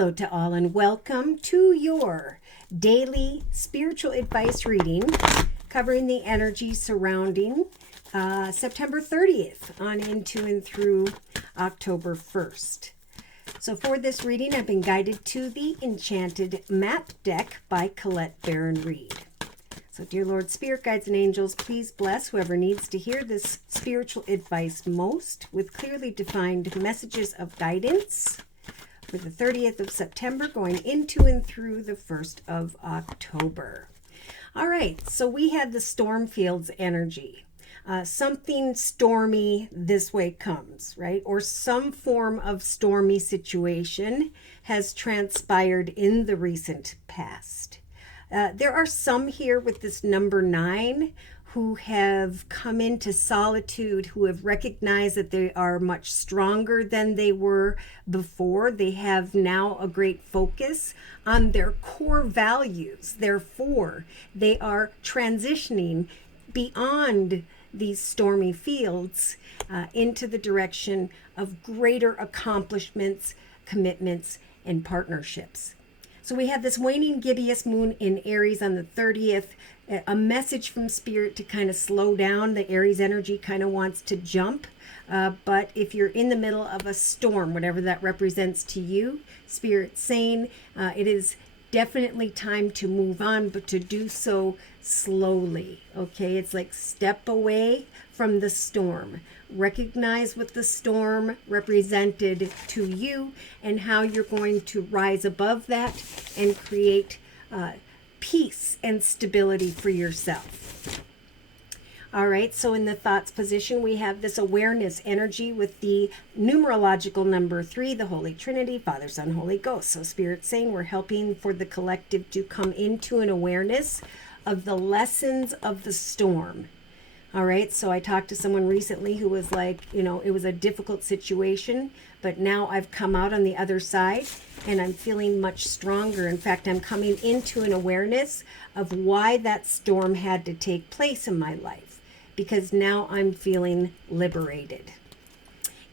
Hello to all and welcome to your daily spiritual advice reading covering the energy surrounding September 30th on into and through October 1st. So for this reading, I've been guided to the Enchanted Map Deck by Colette Baron Reed. So dear Lord, Spirit Guides and Angels, please bless whoever needs to hear this spiritual advice most with clearly defined messages of guidance for the 30th of September going into and through the 1st of October. All right, so we had the storm fields energy. Something stormy this way comes, right? Or some form of stormy situation has transpired in the recent past. There are some here with this number 9 who have come into solitude, who have recognized that they are much stronger than they were before. They have now a great focus on their core values. Therefore, they are transitioning beyond these stormy fields into the direction of greater accomplishments, commitments, and partnerships. So we have this waning gibbous moon in Aries on the 30th, a message from Spirit to kind of slow down. The Aries energy kind of wants to jump. But if you're in the middle of a storm, whatever that represents to you, Spirit's saying it is definitely time to move on, but to do so slowly. Okay, it's like step away from the storm. Recognize what the storm represented to you and how you're going to rise above that and create peace and stability for yourself. All right, so in the thoughts position, we have this awareness energy with the numerological number 3, the Holy Trinity, Father, Son, Holy Ghost. So Spirit's saying we're helping for the collective to come into an awareness of the lessons of the storm. All right, so I talked to someone recently who was like, it was a difficult situation, but now I've come out on the other side and I'm feeling much stronger. In fact, I'm coming into an awareness of why that storm had to take place in my life, because now I'm feeling liberated.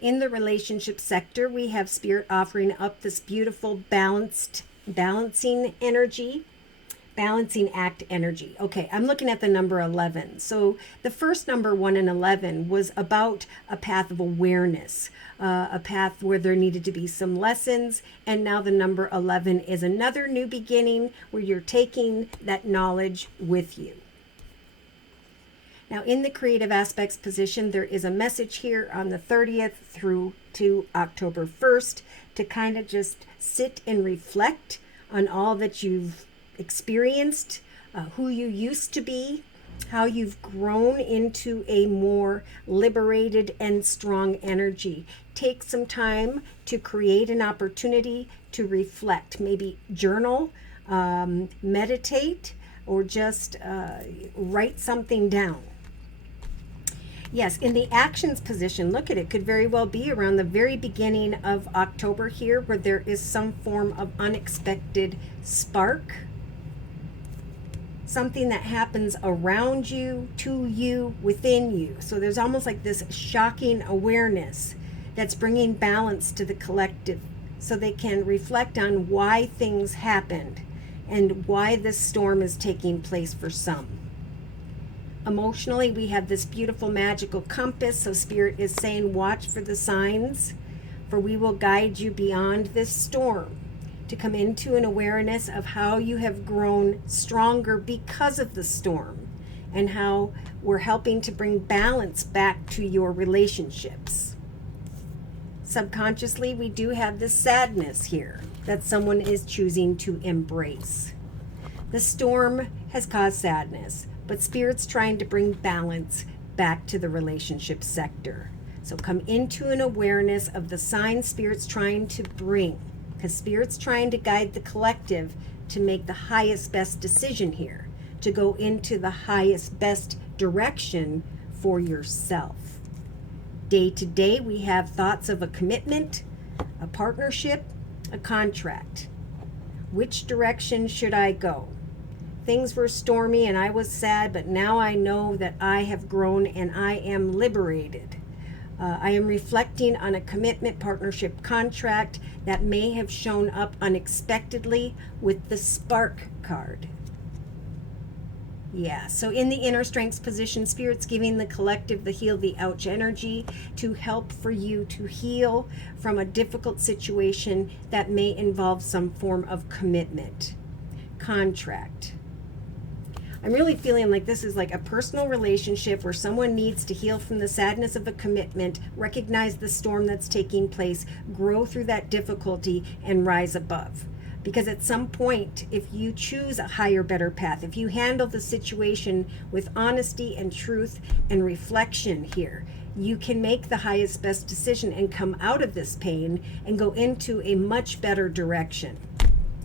In the relationship sector, we have Spirit offering up this beautiful balancing energy. Balancing act energy. Okay, I'm looking at the number 11. So the first number 1 and 11 was about a path of awareness, a path where there needed to be some lessons. And now the number 11 is another new beginning where you're taking that knowledge with you. Now in the creative aspects position, there is a message here on the 30th through to October 1st to kind of just sit and reflect on all that you've experienced, who you used to be, how you've grown into a more liberated and strong energy. Take some time to create an opportunity to reflect, maybe journal, meditate, or just write something down. Yes, in the actions position, look at it, could very well be around the very beginning of October here where there is some form of unexpected spark. Something that happens around you, to you, within you. So there's almost like this shocking awareness that's bringing balance to the collective so they can reflect on why things happened and why this storm is taking place for some. Emotionally, we have this beautiful magical compass. So Spirit is saying, watch for the signs, for we will guide you beyond this storm, to come into an awareness of how you have grown stronger because of the storm and how we're helping to bring balance back to your relationships. Subconsciously, we do have this sadness here that someone is choosing to embrace. The storm has caused sadness, but Spirit's trying to bring balance back to the relationship sector. So come into an awareness of the signs Spirit's trying to bring, because Spirit's trying to guide the collective to make the highest best decision here, to go into the highest best direction for yourself. Day to day, we have thoughts of a commitment, a partnership, a contract. Which direction should I go? Things were stormy and I was sad, but now I know that I have grown and I am liberated. I am reflecting on a commitment, partnership, contract that may have shown up unexpectedly with the Spark card. Yeah, so in the inner strengths position, Spirit's giving the collective the heal the ouch energy to help for you to heal from a difficult situation that may involve some form of commitment, contract. I'm really feeling like this is like a personal relationship where someone needs to heal from the sadness of a commitment, recognize the storm that's taking place, grow through that difficulty, and rise above. Because at some point, if you choose a higher, better path, if you handle the situation with honesty and truth and reflection here, you can make the highest, best decision and come out of this pain and go into a much better direction.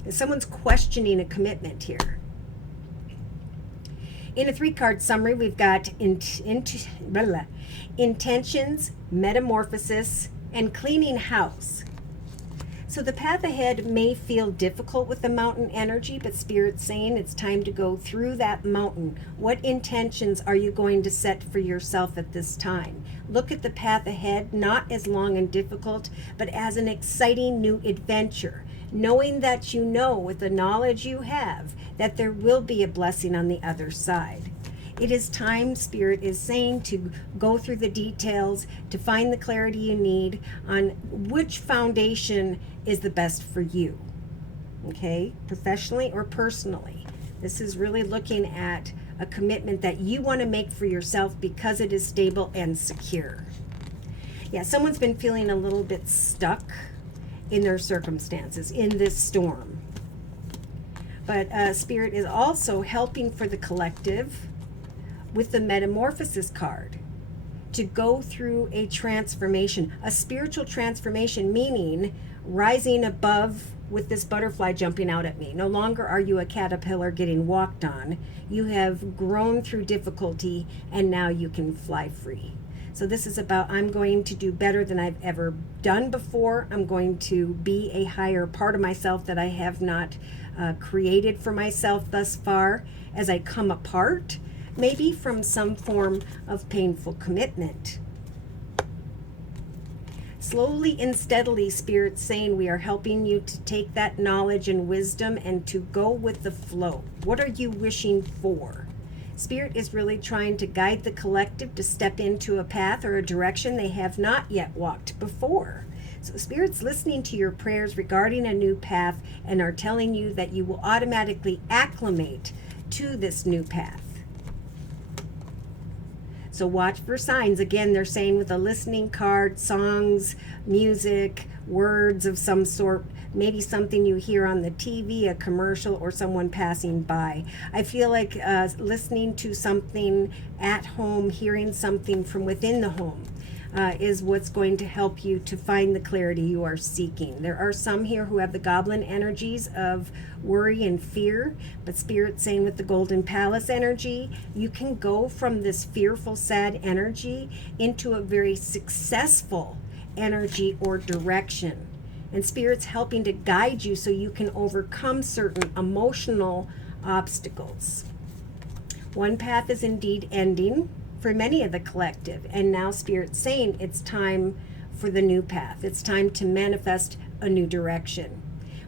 If someone's questioning a commitment here. In a 3-card summary, we've got intentions, metamorphosis, and cleaning house. So the path ahead may feel difficult with the mountain energy, but Spirit's saying it's time to go through that mountain. What intentions are you going to set for yourself at this time? Look at the path ahead, not as long and difficult, but as an exciting new adventure. Knowing that you know with the knowledge you have that there will be a blessing on the other side. It is time, Spirit is saying, to go through the details, to find the clarity you need on which foundation is the best for you, okay, professionally or personally. This is really looking at a commitment that you want to make for yourself because it is stable and secure. Yeah, someone's been feeling a little bit stuck in their circumstances, in this storm. But Spirit is also helping for the collective with the metamorphosis card to go through a transformation, a spiritual transformation, meaning rising above with this butterfly jumping out at me. No longer are you a caterpillar getting walked on. You have grown through difficulty and now you can fly free. So this is about, I'm going to do better than I've ever done before. I'm going to be a higher part of myself that I have not created for myself thus far as I come apart, maybe from some form of painful commitment. Slowly and steadily, Spirit's saying we are helping you to take that knowledge and wisdom and to go with the flow. What are you wishing for? Spirit is really trying to guide the collective to step into a path or a direction they have not yet walked before. So Spirit's listening to your prayers regarding a new path and are telling you that you will automatically acclimate to this new path. So watch for signs. Again, they're saying with a listening card, songs, music, words of some sort, maybe something you hear on the TV, a commercial, or someone passing by. I feel like listening to something at home, hearing something from within the home is what's going to help you to find the clarity you are seeking. There are some here who have the goblin energies of worry and fear, but Spirit's saying with the golden palace energy, you can go from this fearful, sad energy into a very successful energy or direction. And Spirit's helping to guide you so you can overcome certain emotional obstacles. One path is indeed ending for many of the collective, and now Spirit's saying it's time for the new path. It's time to manifest a new direction.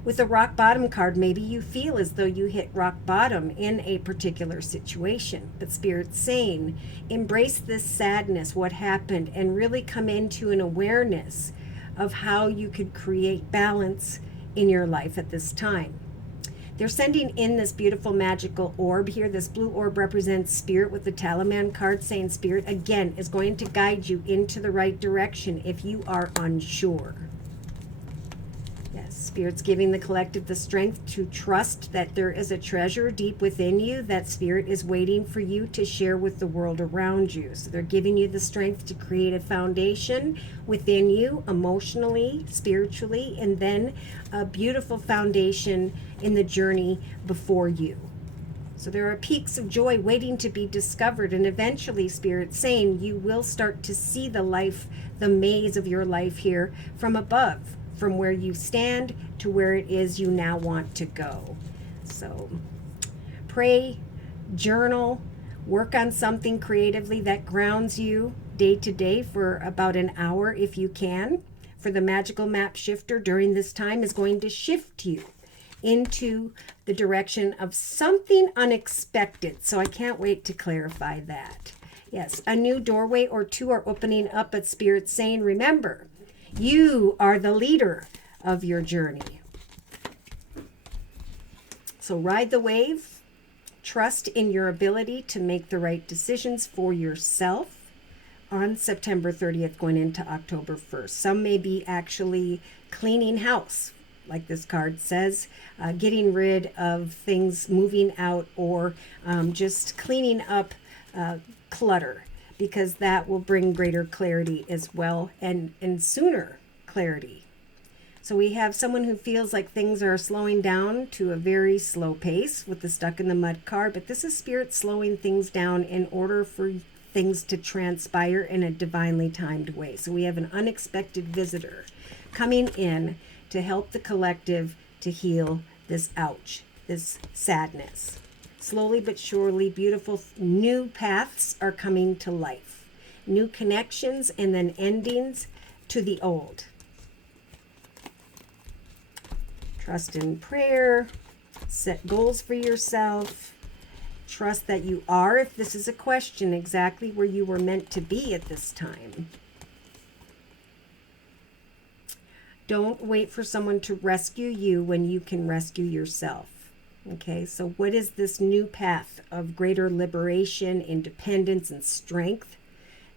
With the rock bottom card, maybe you feel as though you hit rock bottom in a particular situation, but Spirit's saying embrace this sadness, what happened, and really come into an awareness of how you could create balance in your life at this time. They're sending in this beautiful magical orb here. This blue orb represents Spirit with the talisman card, saying Spirit again is going to guide you into the right direction if you are unsure. Yes, Spirit's giving the collective the strength to trust that there is a treasure deep within you that Spirit is waiting for you to share with the world around you. So they're giving you the strength to create a foundation within you, emotionally, spiritually, and then a beautiful foundation in the journey before you. So there are peaks of joy waiting to be discovered, and eventually Spirit's saying you will start to see the life, the maze of your life here from above, from where you stand to where it is you now want to go. So pray, journal, work on something creatively that grounds you, day to day for about an hour if you can. For the magical map shifter during this time is going to shift you into the direction of something unexpected. So I can't wait to clarify that. Yes, a new doorway or two are opening up, but Spirit's saying, remember, you are the leader of your journey. So ride the wave. Trust in your ability to make the right decisions for yourself on September 30th going into October 1st. Some may be actually cleaning house, like this card says, getting rid of things, moving out, or just cleaning up clutter, because that will bring greater clarity as well, and sooner clarity. So we have someone who feels like things are slowing down to a very slow pace with the stuck in the mud card, but this is Spirit slowing things down in order for things to transpire in a divinely timed way. So we have an unexpected visitor coming in to help the collective to heal this ouch, this sadness. Slowly but surely, beautiful new paths are coming to life. New connections and then endings to the old. Trust in prayer. Set goals for yourself. Trust that you are, if this is a question, exactly where you were meant to be at this time. Don't wait for someone to rescue you when you can rescue yourself. Okay, so what is this new path of greater liberation, independence, and strength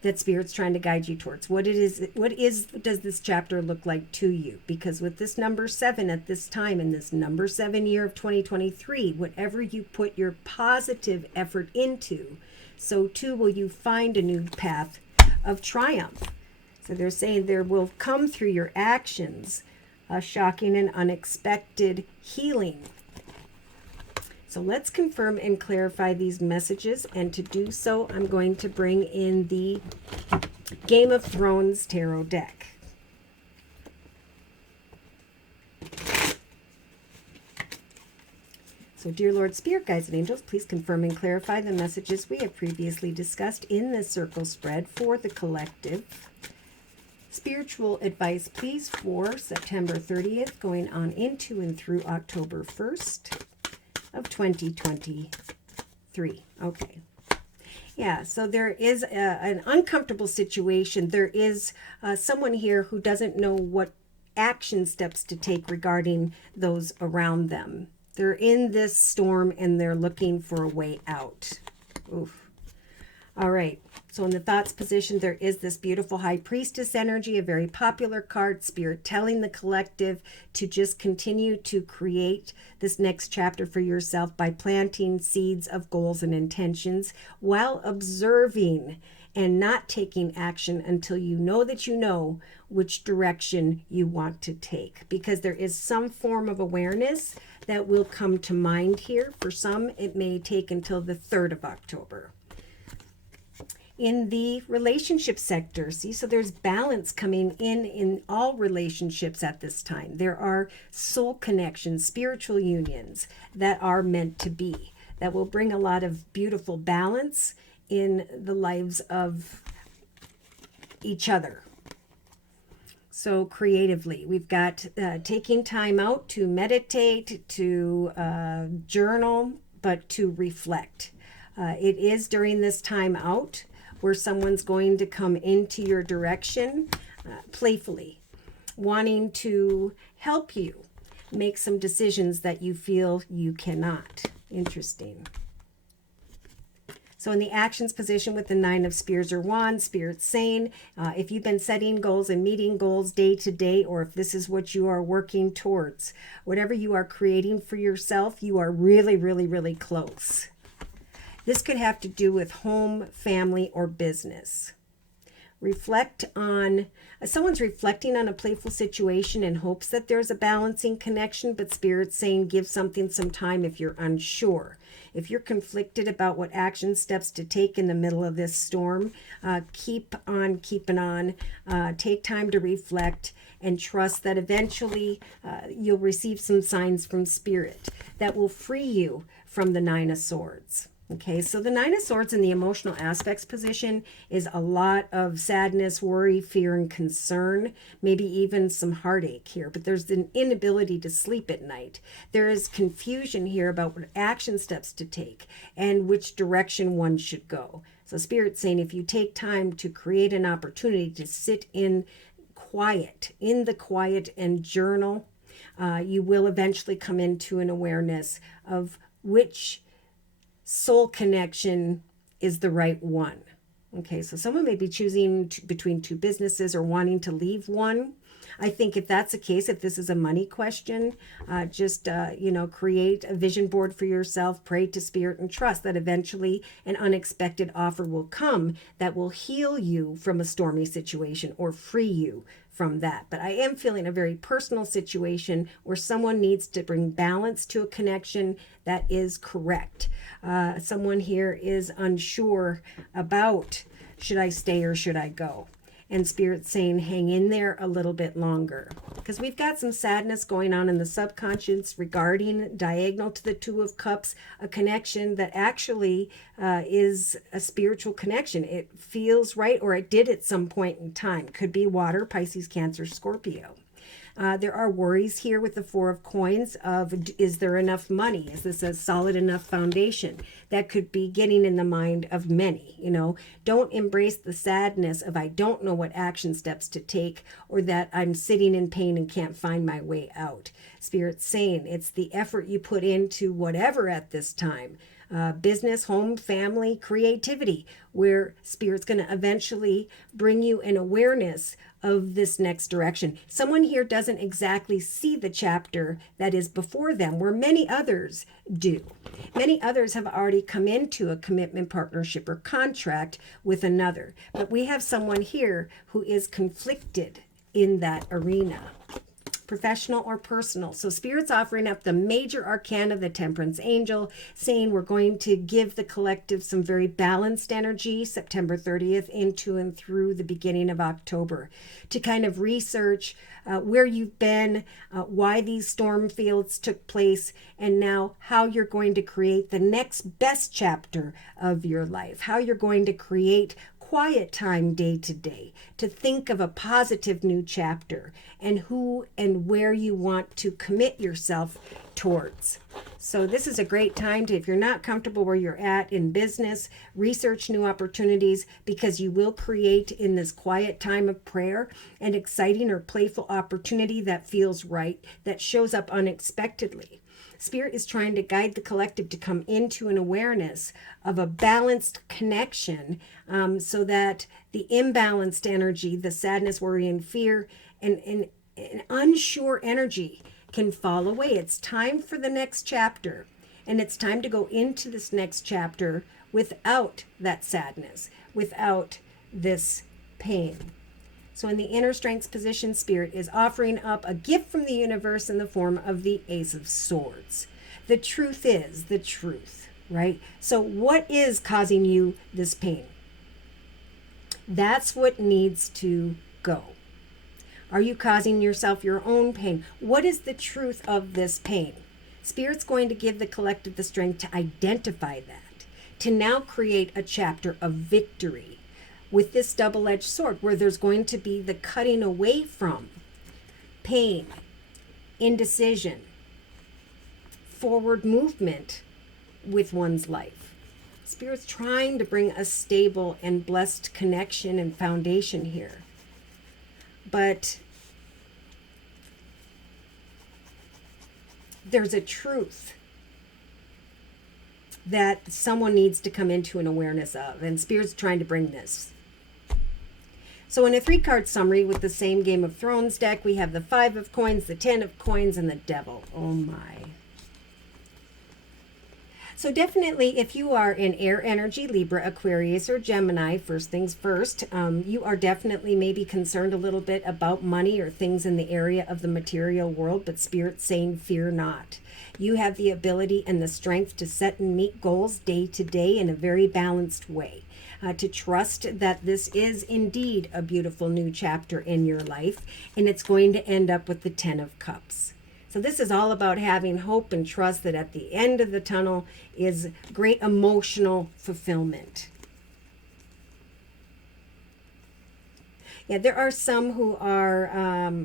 that Spirit's trying to guide you towards? What does this chapter look like to you? Because with this number 7 at this time, in this number 7 year of 2023, whatever you put your positive effort into, so too will you find a new path of triumph. So they're saying there will come through your actions a shocking and unexpected healing. So let's confirm and clarify these messages. And to do so, I'm going to bring in the Game of Thrones tarot deck. So, dear Lord, Spirit, Guides, and Angels, please confirm and clarify the messages we have previously discussed in this circle spread for the collective. Spiritual advice, please, for September 30th, going on into and through October 1st of 2023. Okay. Yeah, so there is an uncomfortable situation. There is someone here who doesn't know what action steps to take regarding those around them. They're in this storm and they're looking for a way out. Oof. All right. So in the thoughts position, there is this beautiful High Priestess energy, a very popular card, Spirit telling the collective to just continue to create this next chapter for yourself by planting seeds of goals and intentions while observing and not taking action until you know that you know which direction you want to take. Because there is some form of awareness that will come to mind here. For some, it may take until the 3rd of October. In the relationship sector, see, so there's balance coming in all relationships at this time. There are soul connections, spiritual unions that are meant to be, that will bring a lot of beautiful balance in the lives of each other. So creatively, we've got taking time out to meditate, to journal, but to reflect. It is during this time out where someone's going to come into your direction playfully, wanting to help you make some decisions that you feel you cannot. Interesting. So in the actions position with the 9 of Spears or Wands, Spirit saying, if you've been setting goals and meeting goals day to day, or if this is what you are working towards, whatever you are creating for yourself, you are really, really, really close. This could have to do with home, family, or business. Reflect on, someone's reflecting on a playful situation in hopes that there's a balancing connection, but Spirit's saying give something some time if you're unsure. If you're conflicted about what action steps to take in the middle of this storm, keep on keeping on. Take time to reflect and trust that eventually you'll receive some signs from Spirit that will free you from the 9 of Swords. Okay, so the Nine of Swords in the emotional aspects position is a lot of sadness, worry, fear, and concern, maybe even some heartache here, but there's an inability to sleep at night. There is confusion here about what action steps to take and which direction one should go. So Spirit's saying if you take time to create an opportunity to sit in the quiet and journal, you will eventually come into an awareness of which soul connection is the right one. Okay, so someone may be choosing between two businesses or wanting to leave one. I think if that's the case, if this is a money question, just create a vision board for yourself, pray to Spirit, and trust that eventually an unexpected offer will come that will heal you from a stormy situation or free you from that. But I am feeling a very personal situation where someone needs to bring balance to a connection that is correct. Someone here is unsure about, should I stay or should I go? And Spirit's saying hang in there a little bit longer, because we've got some sadness going on in the subconscious regarding, diagonal to the Two of Cups, a connection that actually is a spiritual connection. It feels right, or it did at some point in time. Could be water, Pisces, Cancer, Scorpio. There are worries here with the Four of Coins of, is there enough money? Is this a solid enough foundation? That could be getting in the mind of many. Don't embrace the sadness of I don't know what action steps to take, or that I'm sitting in pain and can't find my way out. Spirit's saying it's the effort you put into whatever at this time. Business, home, family, creativity, where Spirit's going to eventually bring you an awareness of this next direction. Someone here doesn't exactly see the chapter that is before them, where many others do. Many others have already come into a commitment, partnership, or contract with another. But we have someone here who is conflicted in that arena. Professional or personal. So Spirit's offering up the major arcana, the Temperance Angel, saying we're going to give the collective some very balanced energy September 30th into and through the beginning of October to kind of research where you've been, why these storm fields took place, and now how you're going to create the next best chapter of your life, how you're going to create quiet time day to day to think of a positive new chapter and who and where you want to commit yourself towards. So this is a great time to, if you're not comfortable where you're at in business, research new opportunities, because you will create in this quiet time of prayer an exciting or playful opportunity that feels right, that shows up unexpectedly. Spirit is trying to guide the collective to come into an awareness of a balanced connection, so that the imbalanced energy, the sadness, worry, and fear, and unsure energy can fall away. It's time for the next chapter, and it's time to go into this next chapter without that sadness, without this pain. So in the inner strengths position, Spirit is offering up a gift from the universe in the form of the Ace of Swords. The truth is the truth, right? So what is causing you this pain? That's what needs to go. Are you causing yourself your own pain? What is the truth of this pain? Spirit's going to give the collective the strength to identify that, to now create a chapter of victory with this double-edged sword, where there's going to be the cutting away from pain, indecision, forward movement with one's life. Spirit's trying to bring a stable and blessed connection and foundation here. But there's a truth that someone needs to come into an awareness of, and Spirit's trying to bring this. So in a 3-card summary with the same Game of Thrones deck, we have the 5 of Coins, the 10 of Coins, and the Devil. Oh my. So definitely, if you are in air energy, Libra, Aquarius, or Gemini, first things first, you are definitely maybe concerned a little bit about money or things in the area of the material world, but Spirit's saying fear not. You have the ability and the strength to set and meet goals day to day in a very balanced way. To trust that this is indeed a beautiful new chapter in your life, and it's going to end up with the 10 of Cups. So this is all about having hope and trust that at the end of the tunnel is great emotional fulfillment. Yeah, there are some who are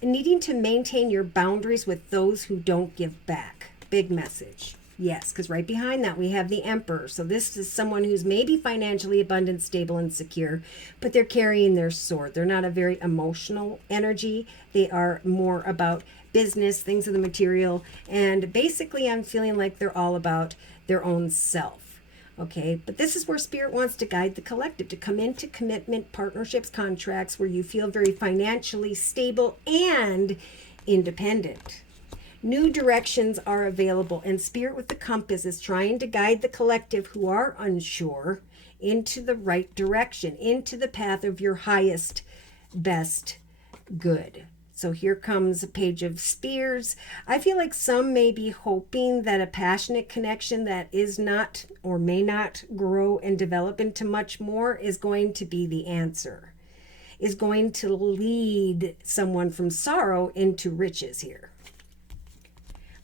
needing to maintain your boundaries with those who don't give back. Big message. Yes, because right behind that we have the Emperor. So this is someone who's maybe financially abundant, stable, and secure, but they're carrying their sword. They're not a very emotional energy. They are more about business, things of the material. And basically, I'm feeling like they're all about their own self. Okay, but this is where Spirit wants to guide the collective to come into commitment, partnerships, contracts where you feel very financially stable and independent. New directions are available, and Spirit with the compass is trying to guide the collective who are unsure into the right direction, into the path of your highest, best good. So here comes a Page of Spears. I feel like some may be hoping that a passionate connection that is not or may not grow and develop into much more is going to be the answer, is going to lead someone from sorrow into riches here.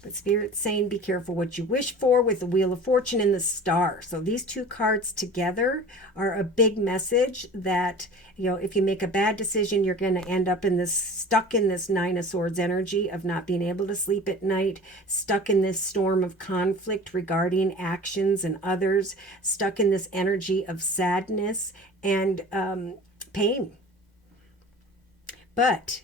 But Spirit's saying be careful what you wish for with the Wheel of Fortune and the Star. So these two cards together are a big message that, you know, if you make a bad decision, you're going to end up in this, stuck in this Nine of Swords energy of not being able to sleep at night, stuck in this storm of conflict regarding actions and others, stuck in this energy of sadness and pain. But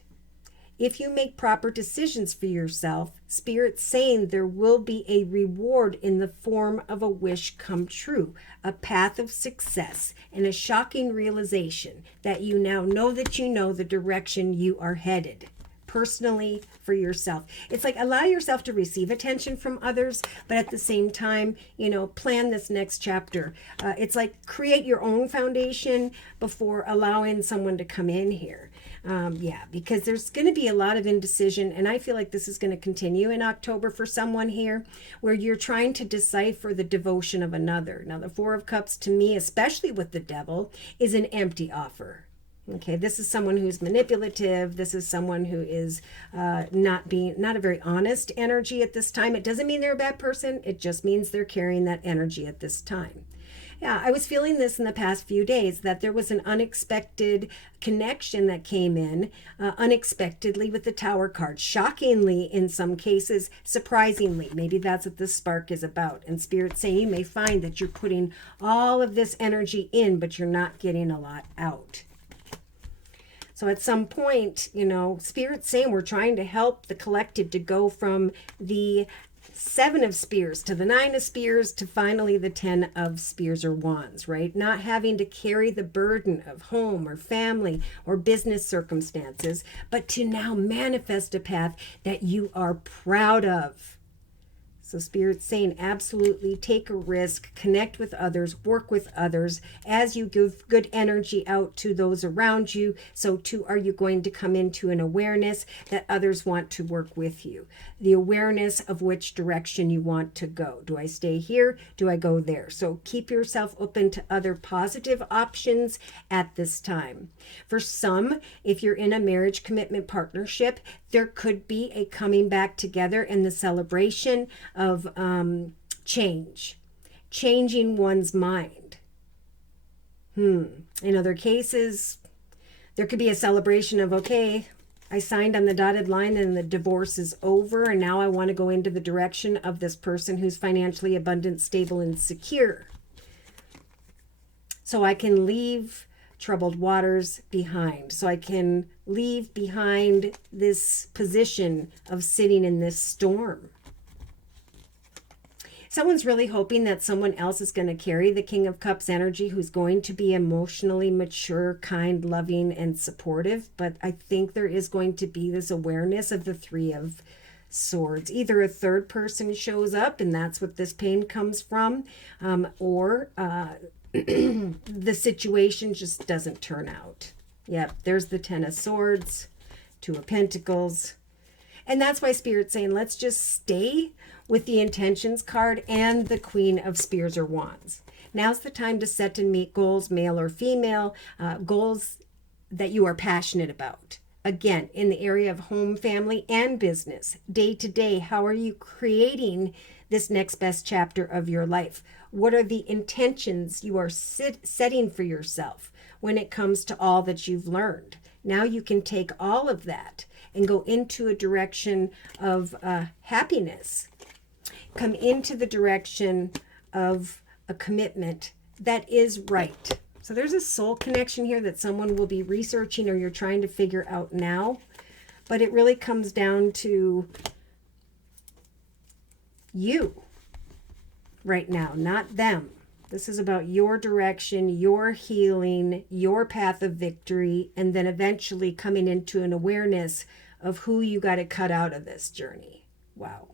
if you make proper decisions for yourself, Spirit's saying there will be a reward in the form of a wish come true, a path of success, and a shocking realization that you now know that you know the direction you are headed. Personally, for yourself. It's like allow yourself to receive attention from others, but at the same time, you know, plan this next chapter. It's like create your own foundation before allowing someone to come in here. Because there's going to be a lot of indecision, and I feel like this is going to continue in October for someone here, where you're trying to decipher the devotion of another. Now, the Four of Cups, to me, especially with the Devil, is an empty offer. Okay, this is someone who's manipulative. This is someone who is not a very honest energy at this time. It doesn't mean they're a bad person. It just means they're carrying that energy at this time. Yeah, I was feeling this in the past few days, that there was an unexpected connection that came in unexpectedly with the Tower card. Shockingly, in some cases, surprisingly. Maybe that's what this spark is about. And Spirit's saying you may find that you're putting all of this energy in, but you're not getting a lot out. So at some point, you know, Spirit's saying we're trying to help the collective to go from the Seven of Spears to the Nine of Spears to finally the 10 of Spears or Wands, right? Not having to carry the burden of home or family or business circumstances, but to now manifest a path that you are proud of. So Spirit's saying absolutely take a risk, connect with others, work with others. As you give good energy out to those around you, so too are you going to come into an awareness that others want to work with you. The awareness of which direction you want to go. Do I stay here? Do I go there? So keep yourself open to other positive options at this time. For some, if you're in a marriage commitment partnership, there could be a coming back together and the celebration of changing one's mind. In other cases, there could be a celebration of, okay, I signed on the dotted line and the divorce is over, and now I want to go into the direction of this person who's financially abundant, stable, and secure. So I can leave troubled waters behind. So I can leave behind this position of sitting in this storm. Someone's really hoping that someone else is going to carry the King of Cups energy, who's going to be emotionally mature, kind, loving, and supportive. But I think there is going to be this awareness of the Three of Swords. Either a third person shows up, and that's what this pain comes from, or the situation just doesn't turn out. Yep, there's the Ten of Swords, Two of Pentacles. And that's why Spirit's saying, let's just stay with the Intentions card and the Queen of Spears or Wands. Now's the time to set and meet goals, male or female, goals that you are passionate about, Again, in the area of home, family, and business, day to day, how are you creating this next best chapter of your life? What are the intentions you are setting for yourself when it comes to all that you've learned? Now you can take all of that and go into a direction of happiness. Come into the direction of a commitment that is right. So there's a soul connection here that someone will be researching or you're trying to figure out now. But it really comes down to you right now, not them. This is about your direction, your healing, your path of victory, and then eventually coming into an awareness of who you got to cut out of this journey. Wow.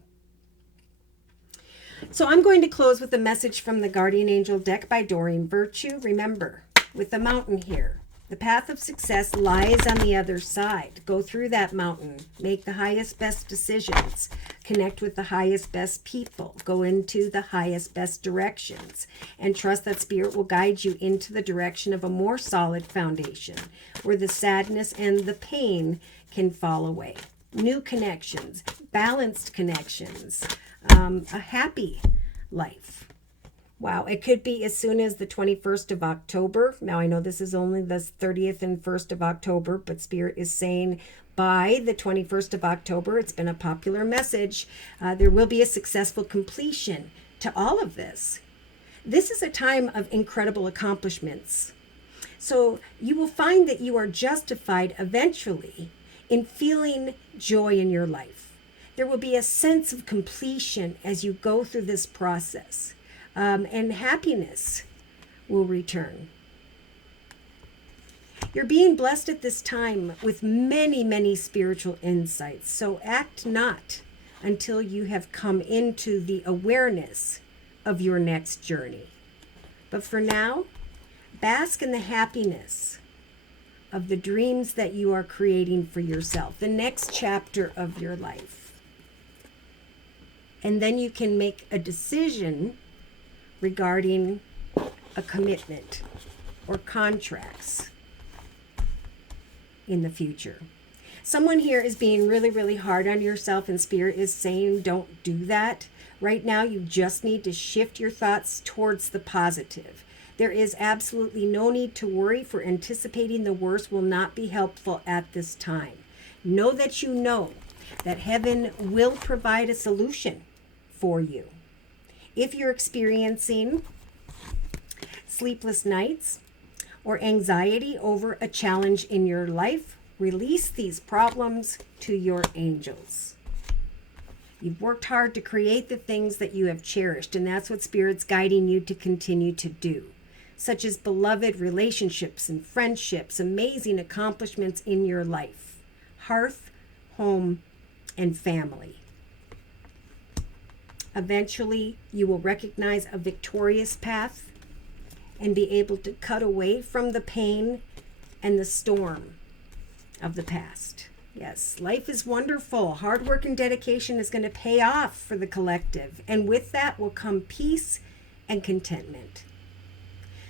So I'm going to close with a message from the Guardian Angel deck by Doreen Virtue. Remember, with the mountain here, the path of success lies on the other side. Go through that mountain. Make the highest, best decisions. Connect with the highest, best people. Go into the highest, best directions. And trust that Spirit will guide you into the direction of a more solid foundation where the sadness and the pain can fall away. New connections, balanced connections, a happy life. Wow, it could be as soon as the 21st of October. Now, I know this is only the 30th and 1st of October, but Spirit is saying by the 21st of October, it's been a popular message, there will be a successful completion to all of this. This is a time of incredible accomplishments. So you will find that you are justified eventually in feeling joy in your life. There will be a sense of completion as you go through this process. And happiness will return. You're being blessed at this time with many, many spiritual insights. So act not until you have come into the awareness of your next journey. But for now, bask in the happiness of the dreams that you are creating for yourself, the next chapter of your life. And then you can make a decision regarding a commitment or contracts in the future. Someone here is being really, really hard on yourself, and Spirit is saying don't do that. Right now, you just need to shift your thoughts towards the positive. There is absolutely no need to worry, for anticipating the worst will not be helpful at this time. Know that heaven will provide a solution for you. If you're experiencing sleepless nights or anxiety over a challenge in your life, release these problems to your angels. You've worked hard to create the things that you have cherished, and that's what Spirit's guiding you to continue to do, such as beloved relationships and friendships, amazing accomplishments in your life, hearth, home, and family. Eventually, you will recognize a victorious path and be able to cut away from the pain and the storm of the past. Yes, life is wonderful. Hard work and dedication is going to pay off for the collective. And with that will come peace and contentment.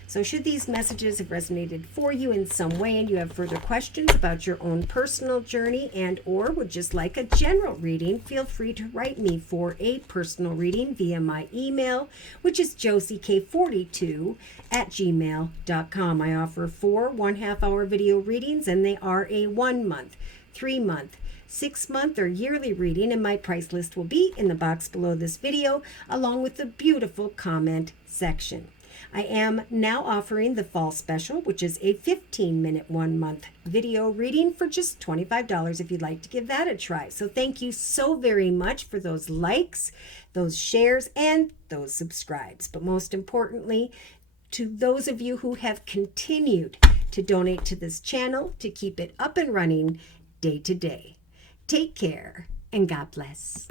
So should these messages have resonated for you in some way and you have further questions about your own personal journey and or would just like a general reading, feel free to write me for a personal reading via my email, which is josiek42@gmail.com. I offer 4 1/2-hour video readings, and they are a 1 month, 3 month, 6 month, or yearly reading, and my price list will be in the box below this video, along with the beautiful comment section. I am now offering the fall special, which is a 15-minute 1 month video reading for just $25 if you'd like to give that a try. So thank you so very much for those likes, those shares, and those subscribes. But most importantly, to those of you who have continued to donate to this channel to keep it up and running day to day. Take care and God bless.